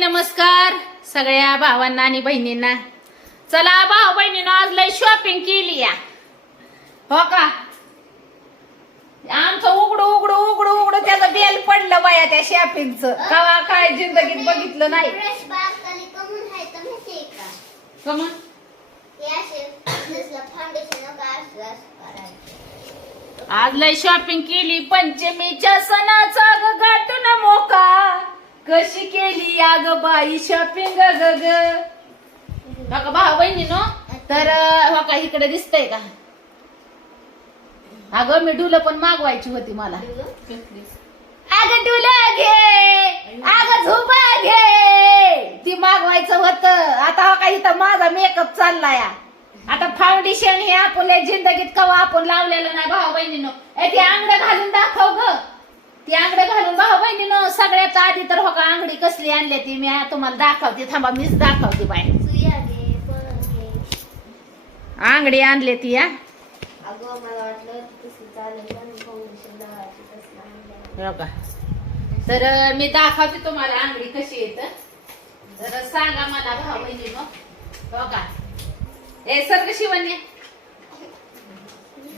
नमस्कार सगळ्या भावांना आणि बहिणींना. चला भाऊ बहिणीनं आज लय शॉपिंग केली या. हो का? आमचं उघडू उघडू उघडू उघडू त्याचं बेल पडलं बाया त्या शॉपिंगचं कवा काय जिंदगीत बघितलं नाही. कमून का? का आज लय शॉपिंग केली. पंचमीच्या सणाचा गाठून मोका. कशी केली या ग बाई शॉपिंग ग ग बघा भाऊ बहिणी नो? तर हो का इकडे दिसतंय का? अगं मी डुलं पण मागवायची होती मला. अगं डुलं घे! अगं झुबा घे! ती मागवायचं होतं. आता हो का इथं माझा मेकअप चाललाय. आता फाउंडेशन हे आपल्या जिंदगीत कवा आपण लावलेलं नाही भाऊ बहिणीनं. ती आंगड घालून दाखव ग. ती आंगड घालून भाऊ बहिणीनं सगळ्यात आधी तर हो का आंगडी कसली आणली ती मी तुम्हाला दाखवते. थांबा मीच दाखवते बाय आंगडी आणली ती या. हो का? तर मी दाखवते तुम्हाला आंगडी कशी येत तर. सांगा मला भाऊ बहिणी हो का? ए सर शिवण्य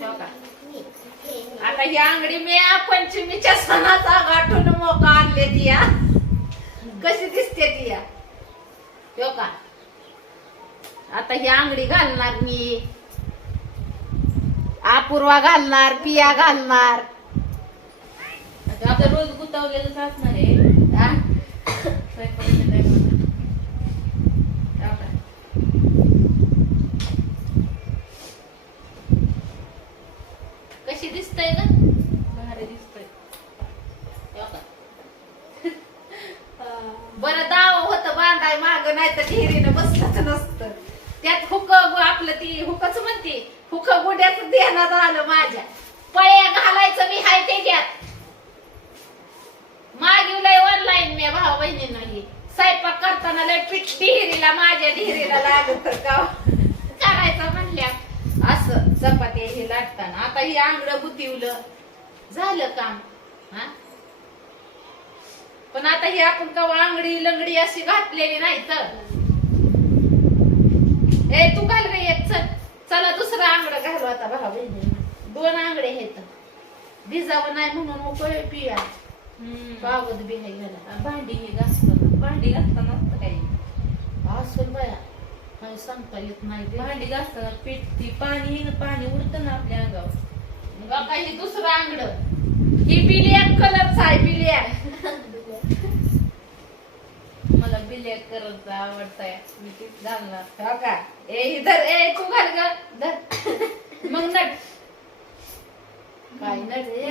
हो का? हे, हे. आता ही आंगडी मी या पंचमीच्या सणाचा गाठून मोका आणले ती या कशी दिसते ती या हो का? आता ही आंगडी घालणार मी. अपूर्वा घालणार पिया घालणार. आता रोज गुतावलेलंच असणार आहे हा? स्वयंपाकाच्या टायमाला हो का? कशी दिसतंय ग भारी दिसतंय हो का? बरं दाव होत बांधाय माग नाही तर ढिरीनं बसलंच नसतं त्यात हुक आपलं ती हुकच म्हणते हुक गुड्याच ध्यानात आलं माझ्या पळ्या घालायचं मी हाय त्याच्यात मागिवलंय ऑनलाईन मी भाऊ बहिणीनं ही स्वयंपाक करताना लय पीठ ढिरीला माझ्या ढिरीला लागत का करायचं म्हणल्या असं चपाती हे लाटताना. आता ही आंगड गुतिवलं झालं काम. हा? पण आता ही आपण कवा आंगडी लंगडी अशी घातलेली नाही तर. ए तू घाल रे एक चल. चला दुसरं आंगड घालू आता भाऊ. बहिणी दोन आंगडे आहेत. भिजावं नाही म्हणून उकळ पिया. हम्म. पावत बी आहे घाला. भांडी हे घासताना. भांडी घासताना काही. असेल बाया. काही सांगता येत नाही ते. भांडी घासताना पीठ ती पाणी हे ना पाणी उडतं ना आपल्या अंगावर. मग काही दुसरं आंगड. ही बिलियन कलरचा आहे बिलियन मला बिलॅक कलरचा आवडताय. मी तीच घालणार. हो का? ए इधर ए तू घाल ग. धर. मग नट. काय नटती?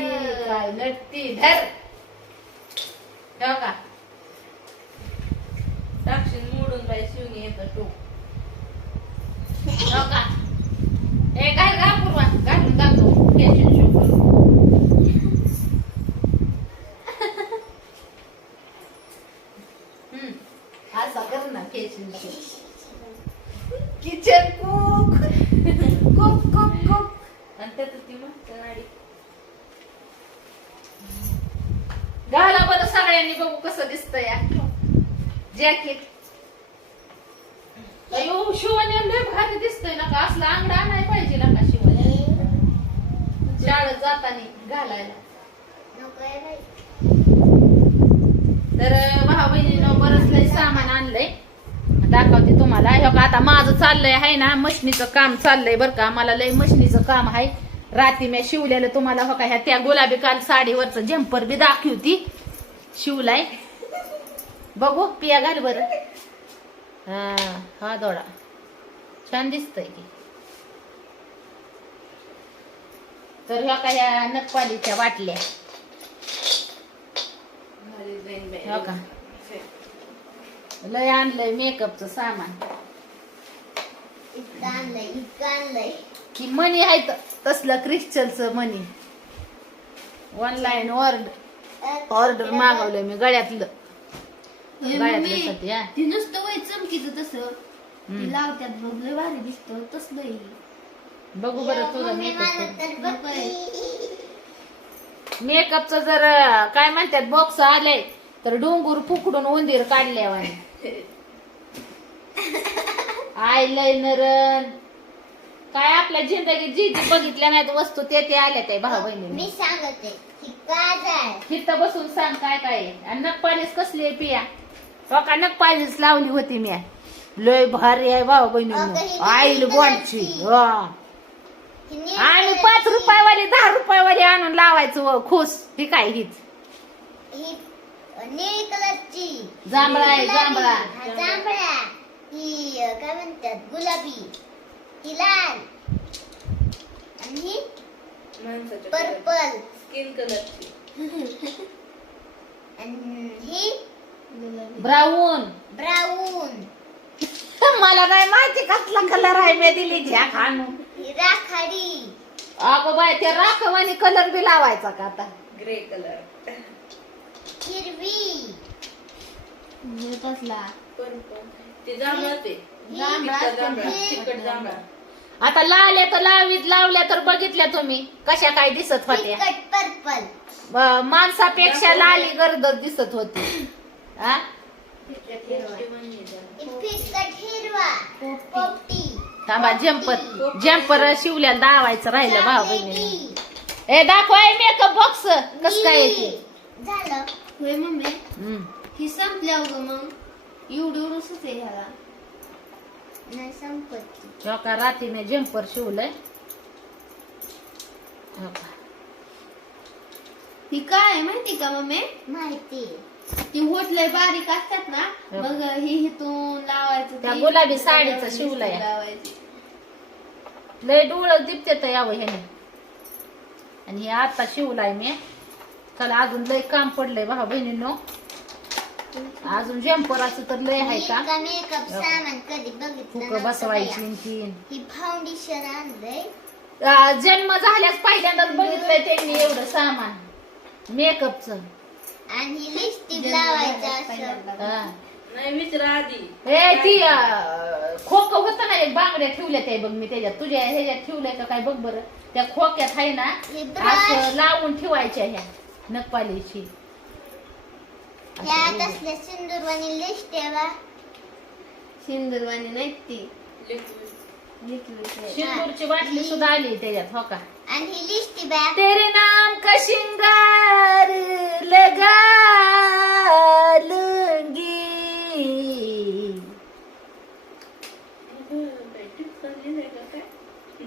काय नटती? धर. हो का? टाकशील मोडून बाई शिवणी येतं टोक. Kitchen cook cook cook cook आणि त्यात ती मस्त नाडी. घाला बरं सगळ्यांनी बघू कसं दिसतं या जॅकेट. अयो शिवाने लय भारी दिसतोय ना का असला अंगडा आणायला पाहिजे ना का शिवाने शाळेत जाताना घालायला. तर भाऊ बहिणीनं बरंच लय सामान आणलंय. दाखवते तुम्हाला. हे का आता माझं चाललंय आहे ना मशनीचं काम चाललंय बरं का. मला लय मशनीचं काम आहे. रात्री मी शिवलेलं तुम्हाला हो का ह्या त्या गुलाबी काल साडीवरचं झंपर बी दाखवती. शिवलाय. बघू पिया घाल बरं. हा हा दोडा छान दिसतंय की. तर ह्या काय नखपालीच्या वाटल्या. हो का? लय आणलंय मेकअपचं सामान. इतकं आणलंय इतकं आणलंय. की मनी आहे तसलं क्रिस्टलचं मनी. ऑनलाईन ऑर्डर ऑर्डर मागवलंय मी गळ्यातलं. गळ्यातलं ती नुसतं वय चमकीचं तसं. ती लावत्यात बघ लय भारी दिसतं. तसलं बघू बरं तुझं मेकअप मेकअप मेकअपचं जर काय म्हणतात बॉक्स आले तर डोंगर फुकडून उंदीर काढल्या वाणी. आय लय नरण काय आपल्या जिंदगीत जी जी बघितल्या नाहीत वस्तू ते ते आल्या त्या भाऊ मी बहिणी सांगते ही काजळ बसून सांग काय काय आहे. आणि नगपालीस कसली आहे पिया? का नगपालीस लावली होती मी. लय भारी आहे भाऊ बहिणी आईल बॉन्डची ही. निळी आणि पाच. रुपयावाली दहा रुपयावाली आणून लावायचं व खुश. ही काय हीच? ही निळी कलरची. जांभळा आहे, गुलाबी. जांभळा. जांभळा. ही काय म्हणतात गुलाबी. ही लाल. आणि ही पर्पल. स्किन कलरची. आणि ही ब्राऊन. ब्राऊन. मला नाही माहिती कसला कलर आहे मी दिली झ्या आणून ही राखाडी. अगं बाय ते राखवानी कलर बी लावायचा का आता? ग्रे कलर हिरवी. कसला पण पण ते जांभळा ते जांभळा तिखट जांभळा तिखट जांभळा. आता लावल्या तर लावीत लावल्या तर बघितल्या तुम्ही. कशा काय दिसत होत्या? तिखट पर्पल ब- माणसापेक्षा लाली गर्दर दिसत होती. हा? फिकट हिरवा पोपटी. थांबा जम्पर जम्पर शिवल्याला दावायचं राहिलं बहिणी चॉकलेटी, ए दाखवाय मेकअप बॉक्स कस काय येते. झालं. होय मम्मी? हम्म. ही संपल्यावर ग मग. एवढं एवढंच आहे ह्याला. नाही संपत. हो का? रातीने जम्पर शिवलंय. हो. ही काय आहे माहिती का मम्मी? माहिती. ती होटलय बारीक असतात ना मग ही हिथून लावायचं त्या ते गुलाबी हिथून साडीचं लावायचं, शिवलंय. लावायची. लय डोळ दिपते तर यावं ह्याने. आणि हे आता शिवलाय मी. चला अजून लय काम पडलंय भाऊ बहिणींनो. अजून जम्पराचं तर लय आहे का? मेकअप सामान कधी बघितलं फुक बसवायची बाया. आणि तीन ही फाउंडेशन आणलंय. अं, जन्म झाल्यास पहिल्यांदाच बघितलंय त्यांनी एवढं सामान. मेकअपचं आणि ही लिपस्टिक लावायचं. हा. नाही विचारा आधी ए ती खोक होत ना एक बांगड्या ठेवल्या त्या बघ मी त्याच्यात. तुझ्या ह्याच्यात ठेवलंय का काय बघ बरं. त्या खोक्यात आहे ना हे असं लावून ठेवायच्या ह्या नकपालीची ह्या तसल्या सिंदूरवाणी लिस्ट आहे सिंदूरवाणी नाही ती. लिक्विड. शिंदूरची बाटली सुद्धा आली त्याच्यात हो का? ही तेरे नाम का शिंगार लगा लूंगी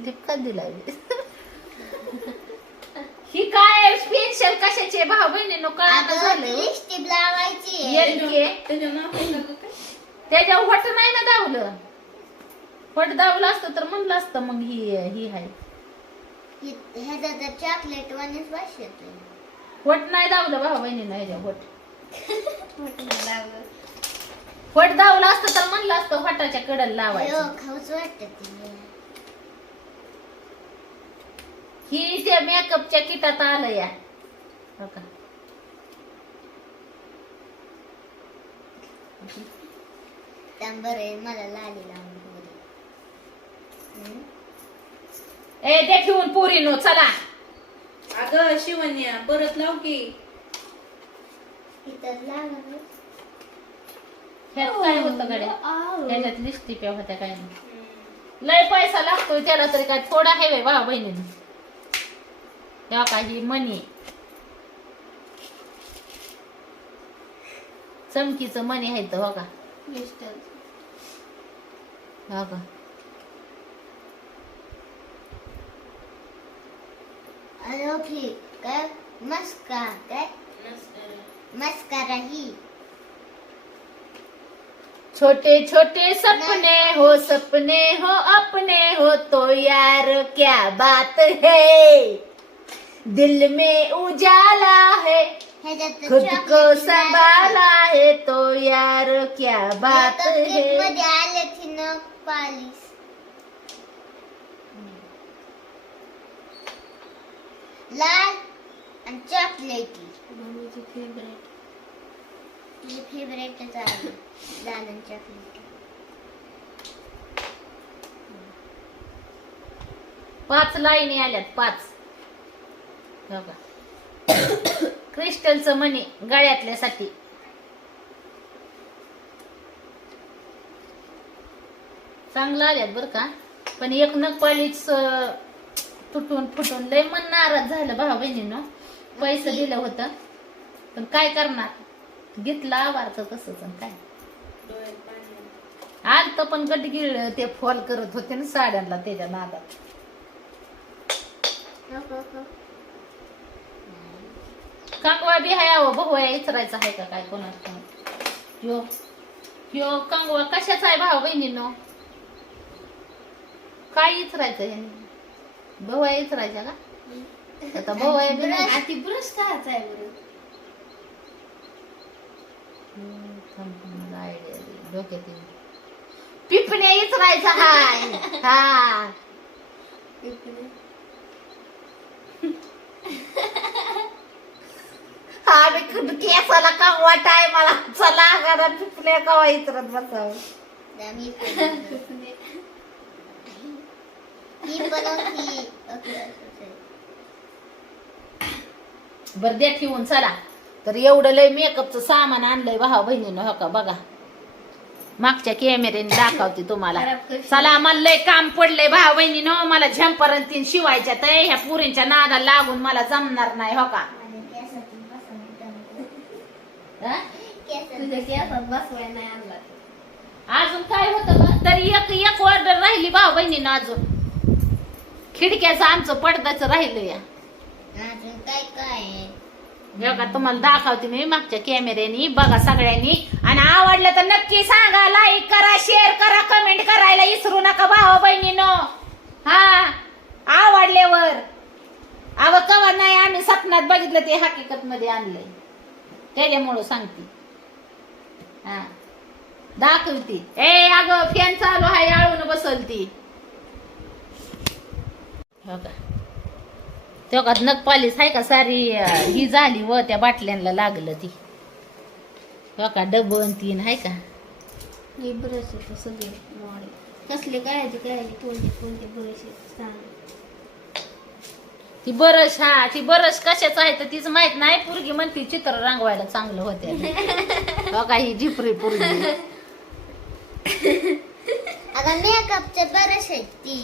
टिपका दिला ही काय स्पेशल कशाचे भाऊ बहिणीनो अगं झालं. लावायची? त्याच्या वट नाही ना दावलं? वट दावलं असतं तर म्हणलं असतं मग ही ही आहे. ही- चॉकलेट वाणीच वास येतोय वट नाही दावलं भाऊ बहिणीनं ह्याच्या वट होटलला लावलं. वट दावलं असतं तर म्हणलं असतं वटाच्या कडेला अयो, लावायचं खाऊच वाटत ही त्या मेकअपच्या किटात आलं या हो का बरं आहे, मला लाली लावून. हम्म? ए ते ठेवून पुरीनो चला. अगं शिवण्या परत लाव की. इथं लावा ना. ह्यात काय होतं गड्या? आव. ह्याच्यात लिस्टिप्या होत्या काय नाही. लय पैसा लागतोय त्याला तरी काय थोडा आहे भाऊ बहिणीने. तेव्हा काही मनी चमकीचं मनी आहे तर हो का क्रिस्टल. हो का ओके काय मस्का काय मस्कारा ही छोटे छोटे सपने हो सपने हो अपने हो तो यार क्या बात है? दिल में उजाला है खुद को संभाला है तो यार क्या बात है? लाल आणि चॉकलेटी मम्मीची फेवरेट तुझी फेवरेटच आहे. लाल आणि चॉकलेटी पाच लाईन आल्यात पाच. बघा. क्रिस्टलचं मणी गळ्यातल्यासाठी. चांगलं आल्यात बरं का. पण एक नग पालीच तुटून फुटून लय मन नाराज झालं भावा बहिणीनं. पैसे दिलं होतं. पण काय करणार? घेतलं आवारचं तसंच आणि काय? आल तर आलत पण गटगिळ ते फॉल करत होते ना साड्यांना त्याच्या नादात. कंगवा बी हाय अहो बहुया इचरायचा आहे का काय कोणाच? यो यो कंगवा कशाचा आहे भाऊ बहिणीनो? काय इचरायचं हे बहुया इचरायच्या का? आता बहुया बी नाही. आ, ती ब्रश कायचा आहे बरं. मला. डोक्यात. पिपण्या इचरायचा हाय. हा. आम्ही केसाला कंगवा टायमाला चला घरात पिपण्या कवा इचरत बसावं आम्ही ही बनवती बरं द्या ठेवून चला. तर एवढं लय मेकअपचं सामान आणलंय भावा बहिणीनं हो का? बघा. मागच्या कॅमेऱ्याने दाखवते तुम्हाला. चला मला लय काम पडलंय भावा बहिणीनं. मला झंपर तीन शिवायच्या तर ह्या पुरींच्या नादा लागून मला जमणार नाही हो का? अजून काय होतं? तरी एक एक ऑर्डर राहिली भाऊ बहिणीनं अजून. खिडक्याचं आमचं पडदाचं राहिलं या. अजून काय काय आहे? बघा तुम्हाला दाखवते मी मागच्या कॅमेऱ्यानी बघा सगळ्यांनी. आणि आवडलं तर नक्की सांगा लाईक करा शेअर करा कमेंट करायला विसरू नका भावा बहिणीनो. हा आवडल्यावर. अव कवा नाही आम्ही स्वप्नात बघितलं ते हकीकत मध्ये आणलंय. त्याच्यामुळं सांगते. हा. दाखवती. ए अगं फॅन चालू आहे आळून बसलती हो का? तो का आहे का सारी ही झाली व त्या बाटल्यांना लागलं ती. हो का? डबन तीन आहे का? हे ब्रश येतो सगळे मॉडेल कसले काय ते काय कोणते कोणते ब्रश सांग. ती बरस हा ती बरस कशाच आहे तर तीच माहीत नाही. पुरगी म्हणती चित्र रंगवायला चांगलं होते हो का? ही झिपरी पुरगी. अगं मेकअपचे बरेच आहेत ती.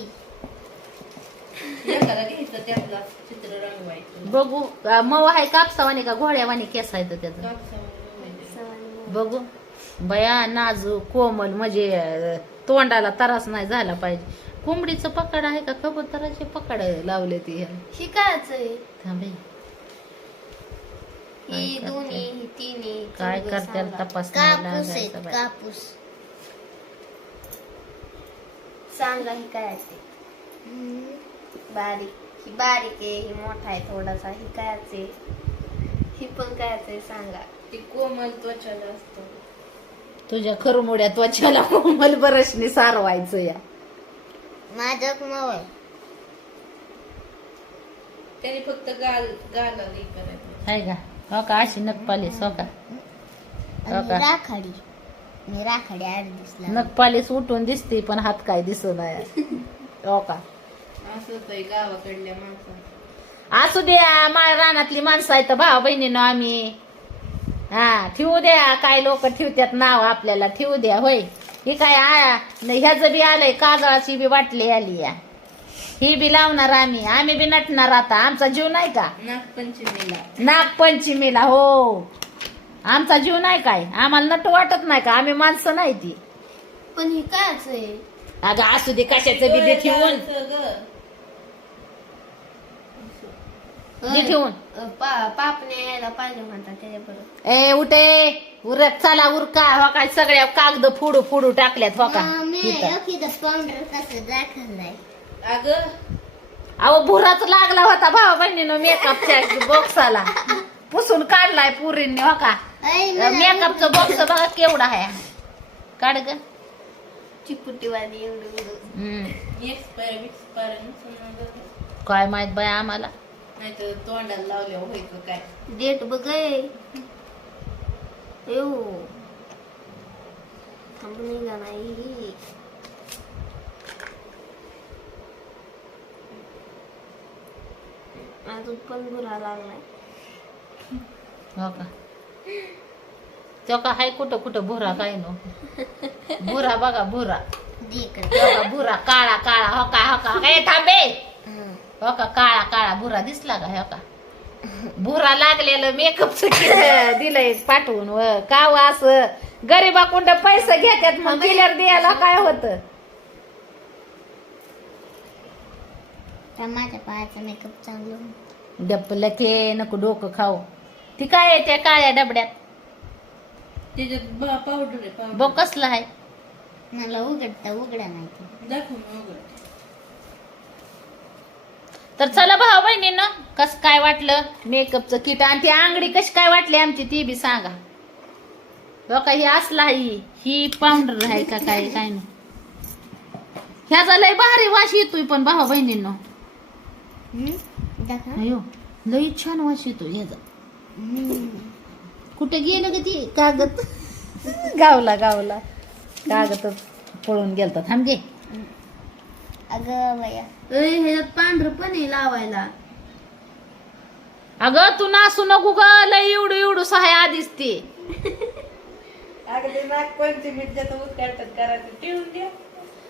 घ्यायचं त्यातला चित्र रंगवायचं. बघू अं, मऊ आहे कापसावानी का घोड्यावानी केस आहे तर त्याचं बघू. बया नाजू कोमल म्हणजे अं, तोंडाला त्रास नाही झाला पाहिजे. कोंबडीचं पकड आहे का? कबुतराचे पकड लावले ती ह्याला. ही कायच आहे. थांबे ही. काय दोन्ही ही तिन्ही काय चौघं करत्याल सांगा. तपास नाही कापूस आहेत लागायचा बाई. कापूस. सांगा ही काय आहे ते? बारीक ही बारीक आहे ही मोठा आहे थोडासा ही कायच आहे? ही पण कायच आहे सांगा. ती कोमल त्वचाला असतो. तुझ्या खरमुड्या त्वचाला कोमल बरशनी सारवायचं या. माझं मऊ आहे. त्याने फक्त गाल गाला हे करायचं. आहे का? हो का? अशी नख पालीस हो का? हो का? राखाडी. मी राखाडी आठ दिसला नख पालीस उठून दिसते पण हात काय दिसत नाही हो का? गावाकडल्या माणसांचं असू द्या माळ रानातली माणसं आहेत भाऊ बहिणीनं आम्ही. हा ठेवू द्या काय लोक ठेवतात नाव आपल्याला ठेवू द्या होय. ही काय आ- न ह्याचं बी आलंय काजळाची बी बाटली आली या. ही बी लावणार आम्ही. आम्ही बी नटणार आता. आमचा जीव नाही का? नागपंचमीला. नागपंचमीला हो. आमचा जीव नाही काय? आम्हाला नट वाटत नाही का? आम्ही माणसं नाही ती. पण ही कायच आहे? अगं असू दे कशाचं बी दे ठेवून. डोळ्याचं ग. दे ठेवून. अ, पा पापण्या यायला पाहिजे म्हणतात त्याच्याबरोबर. ए उठे. उरक चला उरका. हो काय सगळ्या कागद फोडू फोडू टाकल्यात हो का? इथं. अगं. अहो भुराच लागला होता भावा बहिणीनं मेकअपच्या बॉक्साला पुसून काढलाय पुरींनी हो का? मेकअपचं बॉक्स बघा केवढा आहे. काढ ग. चिपुटीवाली एवढी. एक्सपायर बिक्सपायर काय माहीत बाय आम्हाला? नाही तर तोंडाला लावल्यावर व्हायचं काय? डेट बघ येऊ थांब निघा नाही अजून पण बुरा लागलाय. हो का? तो का हाय कुठं कुठं भुरा काय नो? भुरा बघा भुरा. का बुरा काळा काळा हो का हो का हो थांबे हं. हो का? काळा काळा बुरा दिसला का? हो का? बुरा लागलेलं मेकअपच दिलंय पाठवून व. का व असं? गरीबाकुंड पैसे घेतात मग किलर द्यायला काय होतं? माझ्या पायाचा मेकअप चांगलं डप्पल ते नको डोकं खाऊ. ती काय आहे त्या काळ्या डबड्यात? त्याच्यात पावडर पावडर कसलं आहे? मला उघडता उघडा नाही ते. दाखव ना उघड. तर चला भाऊ बहिणीनं कस काय वाटलं मेकअपचं किट आणि ती आंगडी कशी काय वाटली आमची ती बी सांगा. बघा ही असला ही ही पावडर आहे का काय काय नाही. ह्याचा लय भारी वास येतोय पण भाऊ बहिणींनो. अयो लई छान वास येतोय ह्याचा. कुठे गेलं ग ती कागद? गावला गावला. कागद पळून गेलता. थांब घे अगं बया अय, ह्याच्यात पांढरं पण आहे लावायला. अगं तू नासू नको ग लय एवढू एवढू सहाय आधीच ते. अगदी नागपंचमीच्या तर उद्घाटन करायचं ठेवून द्या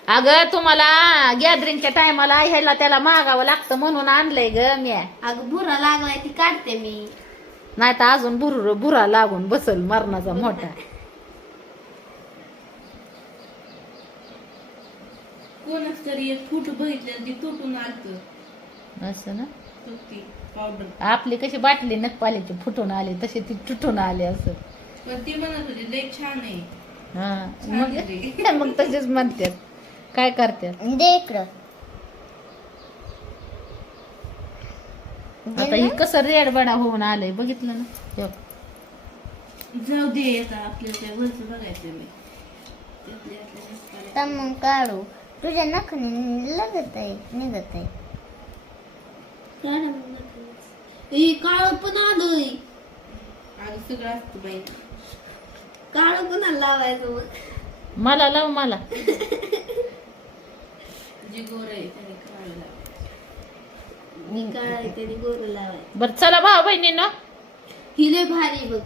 अगं तुम्हाला गॅदरिंगच्या टायमाला ह्याला त्याला मागावं लागतं म्हणून आणलंय ग मी अगं भुरा लागलाय ती काढते मी. नाही तर अजून बुर बुरा लागून बसल मरणाचा मोठा. कोणच तरी एक फुट बघितलं ती तुटून आलत. असं ना? ती पावडर आपली कशी बाटली नखपालीची फुटून आली तशी ती तुटून आली असं. पण ती म्हणत होती लय छान आहे. हा. छान मग? आहे. मग तसेच म्हणतात. काय करतात? दे इकडं. दे आता ना. ही कसं रेड बडा होऊन आलंय बघितलं ना? हे बघ. जाऊ दे आता आपल्याला वरच बघायचं त्यातल्या. तर मग काढू. तुझ्या नखने लगत आहे निघत आहे हे काळ पण आलोय. अगं सगळं असतं बाई. काळ पण लावायचं मग. मला लाव मला. जे गोर आहे त्याने करायला लावायचं. मी काळ आहे त्याने गोर लावायचं. बर चला भाऊ बहिणीनं. ही लय भारी बघ.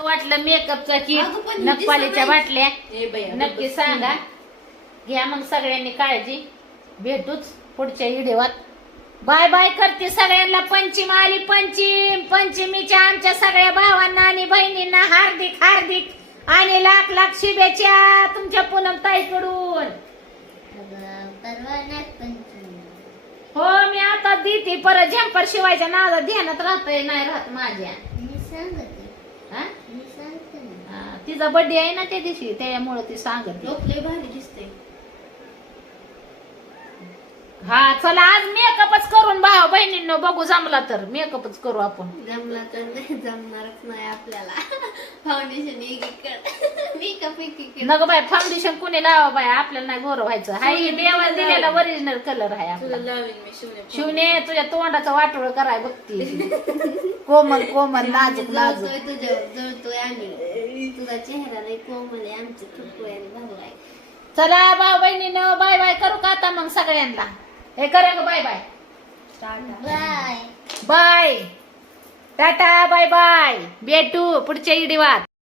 वाटलं मेकअपचा अगं किट नखपालीच्या दिसत नाही. बाटल्या. ए बाई नक्की सांगा. घ्या मग सगळ्यांनी काळजी. भेटूच पुढच्या व्हिडिओत बाय बाय करते सगळ्यांना. पंचिम आली पंचिम. पंचमीच्या आमच्या सगळ्या भावांना आणि बहिणींना हार्दिक हार्दिक आणि लाख लाख शुभेच्छा तुमच्या पूनम ताईकडून. हो मी आता देते. परत झंपर शिवायच्या नावाला ध्यानात राहतोय नाही राहत माझ्या. तिचा बर्थडे आहे ना त्या दिवशी त्यामुळे ती सांगत. भारी दिसते हा चला आज मेकअपच करून भाऊ बहिणींनो बघू जमला तर. मेकअपच करू आपण. जमला तर नाही जमणारच नाही आपल्याला. फाउंडेशन मेकअप नग बाय फाउंडेशन कोणी लावा बाय आपल्याला नाही गोर व्हायचं. हाय देवा दिलेला ओरिजिनल कलर आहे आपला. लावीन मी शिवणे शिवने तुझ्या तोंडाचं वाटोळ कराय बघती. कोमल कोमल नाजूक नाजूक जळतोय तुझ्यावर जळतोय आम्ही तुझा चेहरा नाही कोमल आहे आमचे भरलाय. चला भाऊ बहिणीनं बाय बाय करू का आता मग सगळ्यांना? हे करा ग bye bye. Bye. Bye Tata bye bye. भेटू पुढच्या इडीवात